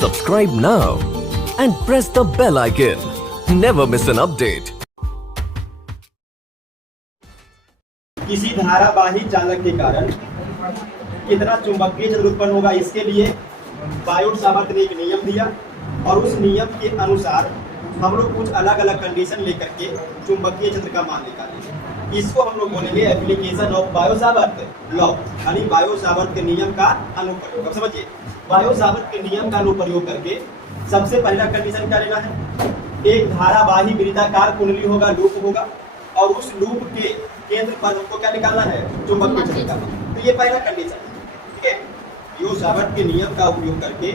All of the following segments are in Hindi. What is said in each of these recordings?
Subscribe now and press the bell icon. Never miss an update. किसी धारावाही चालक के कारण कितना चुंबकीय क्षेत्र उत्पन्न होगा, इसके लिए बायोट-सावर्त ने एक नियम दिया और उस नियम के अनुसार हम लोग कुछ अलग अलग कंडीशन लेकर के चुंबकीय क्षेत्र का मान निकालेंगे। इसको हम लोग बोलेंगे एप्लीकेशन ऑफ बायो-सावर्त लॉ, यानी बायो-सावर्त के नियम का अनुप्रयोग। अब समझिए, बायो-सावर्त के नियम का अनुप्रयोग करके सबसे पहला कंडीशन क्या लेना है, एक धारावाही वृत्ताकार कुंडली होगा, लूप होगा, और उस लूप के केंद्र पर हमको क्या निकालना है, चुंबकीय क्षेत्र का मान। तो ये पहला कंडीशन है, ठीक है। बायो-सावर्त के नियम का उपयोग करके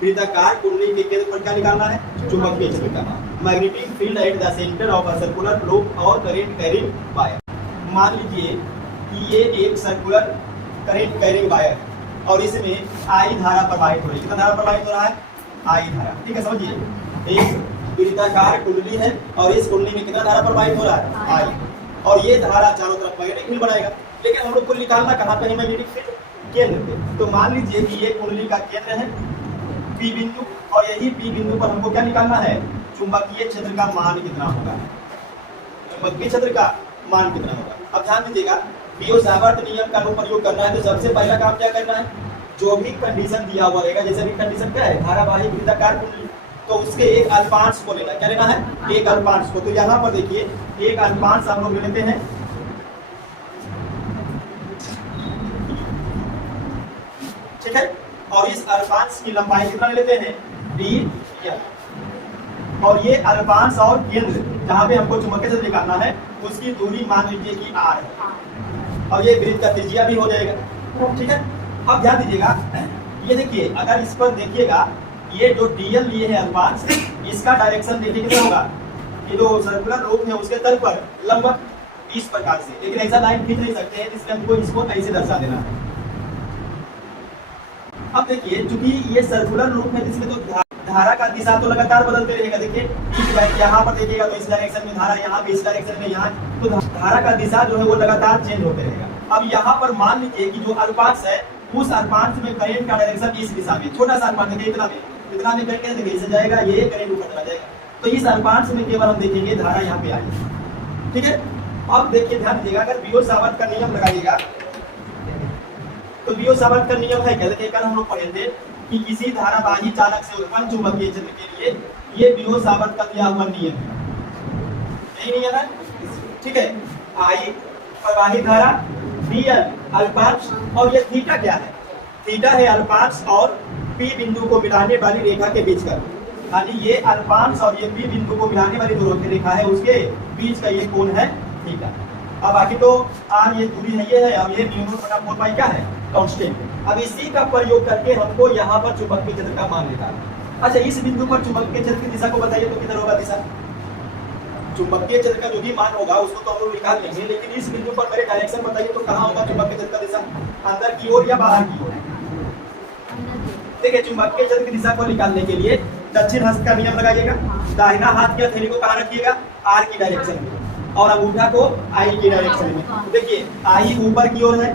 वृत्ताकार कुंडली के केंद्र पर क्या निकालना है, चुंबकीय क्षेत्र का मान। Magnetic field at the centre of a circular loop और करंट कैरिंग वायर। मान लीजिए कि ये एक सर्कुलर करंट कैरिंग वायर है और इसमें आई धारा प्रवाहित हो रही है। कितना धारा प्रवाहित हो रहा है, आई धारा, ठीक है। समझिए, एक वृत्ताकार कुंडली है और इस कुंडली में कितना धारा प्रवाहित हो रहा है, आई, और ये धारा चारों तरफ मैग्नेटिक फील्ड बनाएगा। लेकिन हम लोग को निकालना कहाँ पे है, मैग्नेटिक फील्ड केंद्र पे। तो मान लीजिए कि ये कुंडली का केंद्र है पी बिंदु, और यही पी बिंदु पर हमको क्या निकालना है, चुंबकीय क्षेत्र का मान कितना होगा, चुंबकीय क्षेत्र का मान कितना होगा। अब ध्यान दीजिएगा, बायो-सावर्त नियम का अनुप्रयोग करना है तो सबसे पहला काम क्या करना है, जो भी कंडीशन दिया हुआ रहेगा, जैसे भी कंडीशन क्या है, धारावाही वृत्ताकार कुंडली, तो उसके एक अल्पांश को लेना, क्या लेना है, एक अल्पांश को। तो यहाँ पर देखिए, एक अल्पांश हम लोग लेते हैं, ठीक है, और इस अल्पांश की लंबाई कितना लेते हैं, डी, और ये अल्पांश और केंद्र जहाँ पे हमको चुंबकीय क्षेत्र निकालना है उसकी दूरी मान लीजिए कि r है, और ये वृत्त का त्रिज्या भी हो जाएगा, ठीक है। अब ध्यान दीजिएगा, ये देखिए, अगर इस पर देखिएगा, ये जो dl लिए है अल्पांश, इसका डायरेक्शन देखिए कितना होगा, ये जो सर्कुलर लूप है उसके तल पर लंबवत इस प्रकार से, लेकिन ऐसा लाइन खींच नहीं सकते हैं, इसलिए हमको इसको ऐसे दर्शा देना है। अब देखिए, चूंकि ये सर्कुलर लूप है जिसमें तो धारा का दिशा तो लगातार बदलते रहेगा। देखिए, यहाँ पर देखिएगा तो इस डायरेक्शन में धारा, यहाँ पे इस डायरेक्शन में, यहाँ तो धारा का दिशा जो है वो लगातार चेंज होते रहेगा। अब यहाँ पर मान लीजिए कि जो अल्पांश है, उस अल्पांश में करंट का डायरेक्शन इस दिशा में, छोटा सा अल्पांश देखिए, इतना में करके देखिए इसे जाएगा, ये करंट ऊपर चला जाएगा। तो इस अल्पांश में केवल हम देखेंगे धारा यहाँ पे आएगी, ठीक है। अब देखिए, ध्यान दीजिएगा, अगर बायो-सावर्त का नियम लगाइएगा तो बायो-सावर्त का नियम है क्या, देखिए कल हम लोग पढ़े थे कि किसी धारावाही चालक से उत्पन्न चुंबकीय क्षेत्र के लिए ये बायो-सावर्त का दिया हुआ नियम है, यही नियम है, ठीक है। आई प्रवाहित धारा, dl अल्पांश, और ये थीटा क्या है, थीटा है अल्पांश और पी बिंदु को मिलाने वाली रेखा के बीच का, यानी ये अल्पांश और ये पी बिंदु को मिलाने वाली जो रेखा है उसके बीच का ये कोण है थीटा। अब बाकी तो r ये दूरी है, ये है, अब ये μ/4 क्या है, कांस्टेंट। अब इसी का प्रयोग करके हमको यहाँ पर चुंबकीय क्षेत्र का मान निकालना। अच्छा, इस बिंदु पर चुंबकीय क्षेत्र की दिशा को बताइए तो किधर होगा दिशा, चुंबकीय क्षेत्र का जो भी मान होगा उसको तो हम लोग निकाल लेंगे, लेकिन इस बिंदु पर मेरे डायरेक्शन बताइए तो कहाँ होगा चुंबकीय क्षेत्र का दिशा, अंदर की ओर या बाहर की ओर। देखिए, चुंबकीय क्षेत्र की दिशा को निकालने के लिए दक्षिण हस्त का नियम लगाइएगा, दाहिना हाथ की हथेली को कहाँ रखिएगा, r की डायरेक्शन में, और अंगूठा को I की डायरेक्शन में। देखिए, I ऊपर की ओर है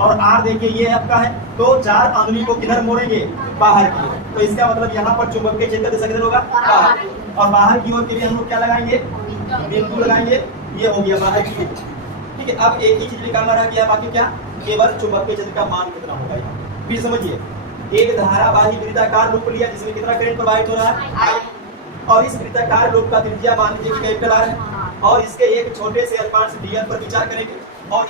और R देखिए ये आपका है, तो चार अंगुली को किधर मोड़ेंगे, बाहर की ओर। तो इसका मतलब यहाँ पर चुंबकीय क्षेत्र दिशा किधर होगा, बाहर, और बाहर की ओर के लिए हम लोग क्या लगाएंगे, बिंदु लगाएंगे, ये हो गया बाहर की ओर, ठीक है। अब एक ही चीज निकालना रह गया, बाकी क्या, केवल चुंबकीय क्षेत्र का मान कितना होगा। फिर समझिए, एक धारावाही वृत्ताकार लूप लिया जिसमें कितना करंट प्रवाहित हो रहा है, I, और इस वृत्ताकार लूप का त्रिज्या मान लीजिए कि कैपिटल R है, और इसके एक छोटे से अल्पांश dl पर विचार करेंगे, और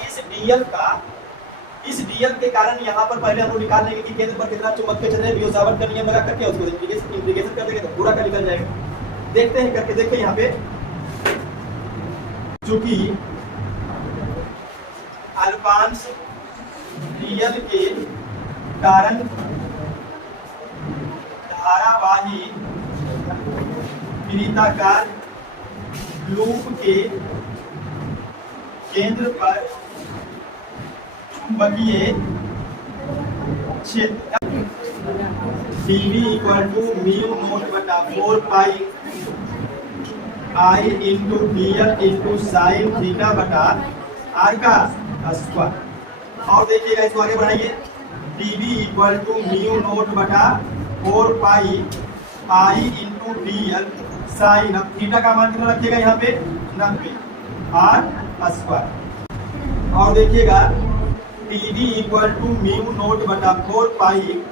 इस dl के कारण यहाँ पर पहले हम लोग निकाल लेंगे कि केंद्र पर कितना चुंबकीय क्षेत्र है, बायो-सावर्त का नियम लगा करके उसको इंटीग्रेशन कर देंगे तो पूरा का निकल जाएगा। देखते हैं करके, देखिए यहाँ पे चूंकि अल्पांश dl के कारण धारावाही वृत्ताकार लूप के केंद्र पर चुंबकीय क्षेत्र dV = μ0/4 pi I × dl × sin θ/r का स्क्वायर। और देखिएगा, इसको आगे बढ़ाइए, dV = μ0/4 4 pi I into D L sine. अब थीटा का मान कितना रखिएगा यहाँ पे 90 आर स्क्वायर। और देखिएगा T D equal to mu naught बटा 4 pi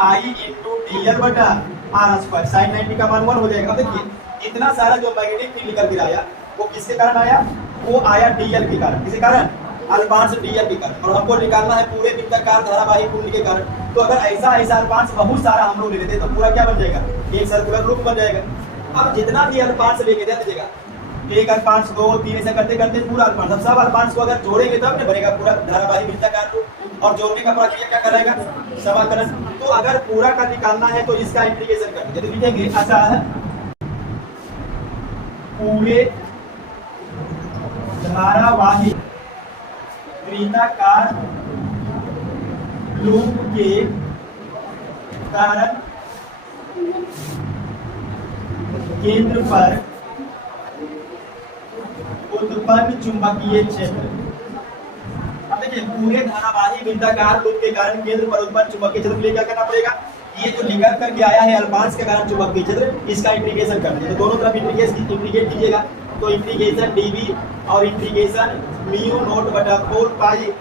I into D L बटा आर स्क्वायर। साइन 90 का मान 1 हो जाएगा। देखिए इतना सारा जो मैग्नेटिक फील्ड निकल कर आया वो किसके कारण आया? वो आया डीएल के कारण। किसके कारण? अल्पांश डीएल के कारण। और हमको निकालना है पूरे वृत्ताकार धारावाही कुंडली के कारण। तो अगर ऐसा अल्पांश बहुत सारा हम लोग ले लेते तो पूरा क्या बन जाएगा? एक सर्कुलर लूप बन जाएगा। अब जितना भी अल्पांश लेके दे दीजिएगा, एक अल्पांश 2 3 ऐसा करते करते पूरा अल्पांश, अब सब अल्पांश को अगर जोड़ेंगे तब न बनेगा पूरा धारावाही वृत्ताकार लूप। और जोड़ने का प्रक्रिया क्या कराएगा? समाकलन। तो अगर पूरा का निकालना है तो इसका इंटीग्रेशन कर दीजिए। तो लिखेंगे ऐसा है पूरे धारावाही वृत्ताकार लूप के कारण केंद्र पर उत्पन्न चुंबकीय क्षेत्र। अब देखिए पूरे धारावाही वृत्ताकार लूप के कारण केंद्र पर उत्पन्न चुंबकीय क्षेत्र के लिए क्या करना पड़ेगा? ये जो निकल करके आया है अल्पांश के कारण चुंबकीय क्षेत्र, इसका इंटीग्रेशन कर दीजिए। तो दोनों तरफ इंटीग्रेट कीजिएगा। तो इंटीग्रेशन डीवी और इंटीग्रेशन म्यू नोट बटा 4 पाई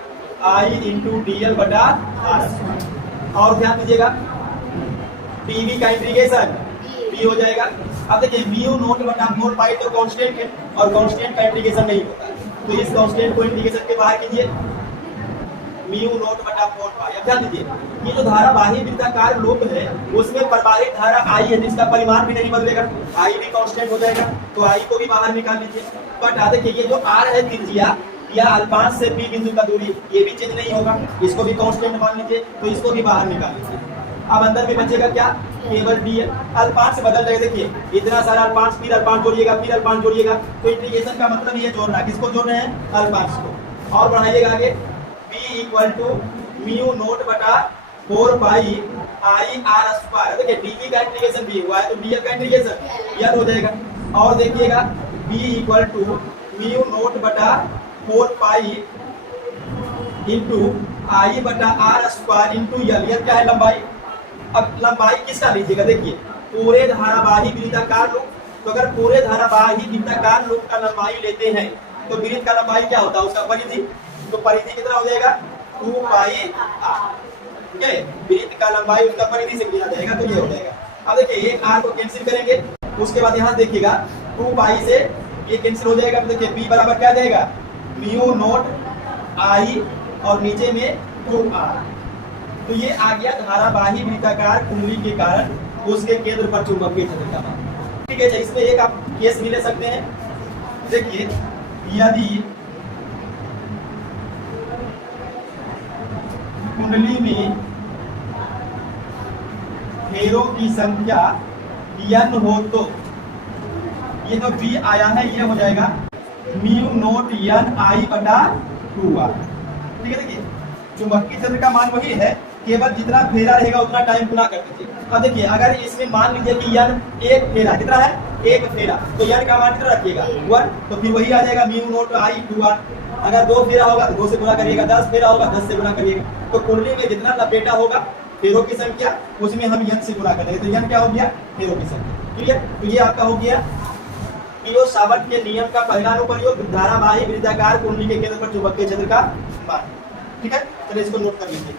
आई इंटू डीएल बटा आर। और ध्यान दीजिएगा डीवी का इंटीग्रेशन बी हो जाएगा। अब देखिए म्यू नोट बटा 4 पाई तो कांस्टेंट है और कांस्टेंट का इंटीग्रेशन नहीं होता, तो इस कांस्टेंट को इंटीग्रेशन के बाहर कीजिए। म्यू नोट बटा 4 पाई। अब ध्यान दीजिए ये जो धारावाही वृत्ताकार लूप है उसमें प्रवाहित धारा आई है जिसका परिमाण भी नहीं बदलेगा, आई भी कांस्टेंट हो जाएगा। तो आई को भी बाहर निकाल लीजिए। बट देखिए ये जो आर है त्रिज्या या अल्पांश से बी बिंदु का दूरी, ये भी चेंज नहीं होगा, इसको भी कांस्टेंट मान लीजिए। तो इसको भी बाहर निकाल लीजिए। अब अंदर में बचेगा क्या? केवल डी है। अल्पांश से बदल जाएगा। देखिए इतना सारा अल्पांश, फिर अल्पांश जोड़िएगा, फिर अल्पांश जोड़िएगा। तो इंटीग्रेशन का मतलब ये जोड़ना, किसको जोड़ना है? अल्पांश को। और बढ़ाइएगा आगे B equal to mu naught बटा 4 पाई आई आर स्क्वायर। देखिए डीवी का इंटीग्रेशन भी हुआ है तो डीएल का इंटीग्रेशन याद हो जाएगा। और देखिएगा B equal to mu naught बटा 4 पाई इंटू आई बटा आर स्क्वायर इंटू एल। क्या है? लंबाई। अब लंबाई किसका लीजिएगा? देखिए पूरे धारावाही वृत्ताकार लूप, तो अगर पूरे धारावाही वृत्ताकार लूप का लंबाई लेते हैं तो वृत्त का लंबाई क्या होता है? उसका परिधि। तो परिधि कितना हो जाएगा? 2 पाई आर। ठीक है, वृत्त का लंबाई उसका परिधि से दिया जाएगा तो ये हो जाएगा। अब देखिए एक आर को कैंसिल करेंगे, उसके बाद यहाँ देखिएगा 2 पाई से ये कैंसिल हो जाएगा। तो देखिए बी बराबर क्या जाएगा? म्यू नोट आई और नीचे में 2 आर। तो ये आ गया धारावाही वृत्ताकार कुंडली के कारण उसके केंद्र पर चुंबकीय क्षेत्र का मान। ठीक है, इसमें एक आप केस भी ले सकते हैं। देखिए यदि कुंडली में फेरों की संख्या n हो तो ये जो बी आया है ये हो जाएगा म्यू नोट n आई बटा 2r। ठीक है, देखिए चुंबकीय क्षेत्र का मान वही है, केवल जितना फेरा रहेगा उतना टाइम गुना कर दीजिए। अब देखिए अगर इसमें मान लीजिए कि n एक फेरा, कितना है? एक फेरा, तो n का मान कितना रखिएगा? 1। तो फिर वही आ जाएगा म्यू नोट आई 2r। अगर 2 फेरा होगा तो 2 से गुना करिएगा, 10 फेरा होगा 10 से गुना करिएगा। तो कुंडली में जितना लपेटा होगा फेरों की संख्या उसमें हम n से गुना करेंगे। तो n क्या हो गया? फेरों की संख्या। ठीक है, तो ये आपका हो गया पियो-सावर्त के नियम का पहला अनुप्रयोग, धारावाही वृत्ताकार कुंडली के केंद्र पर चुंबकीय क्षेत्र का मान। ठीक है, चलिए इसको नोट कर लीजिए।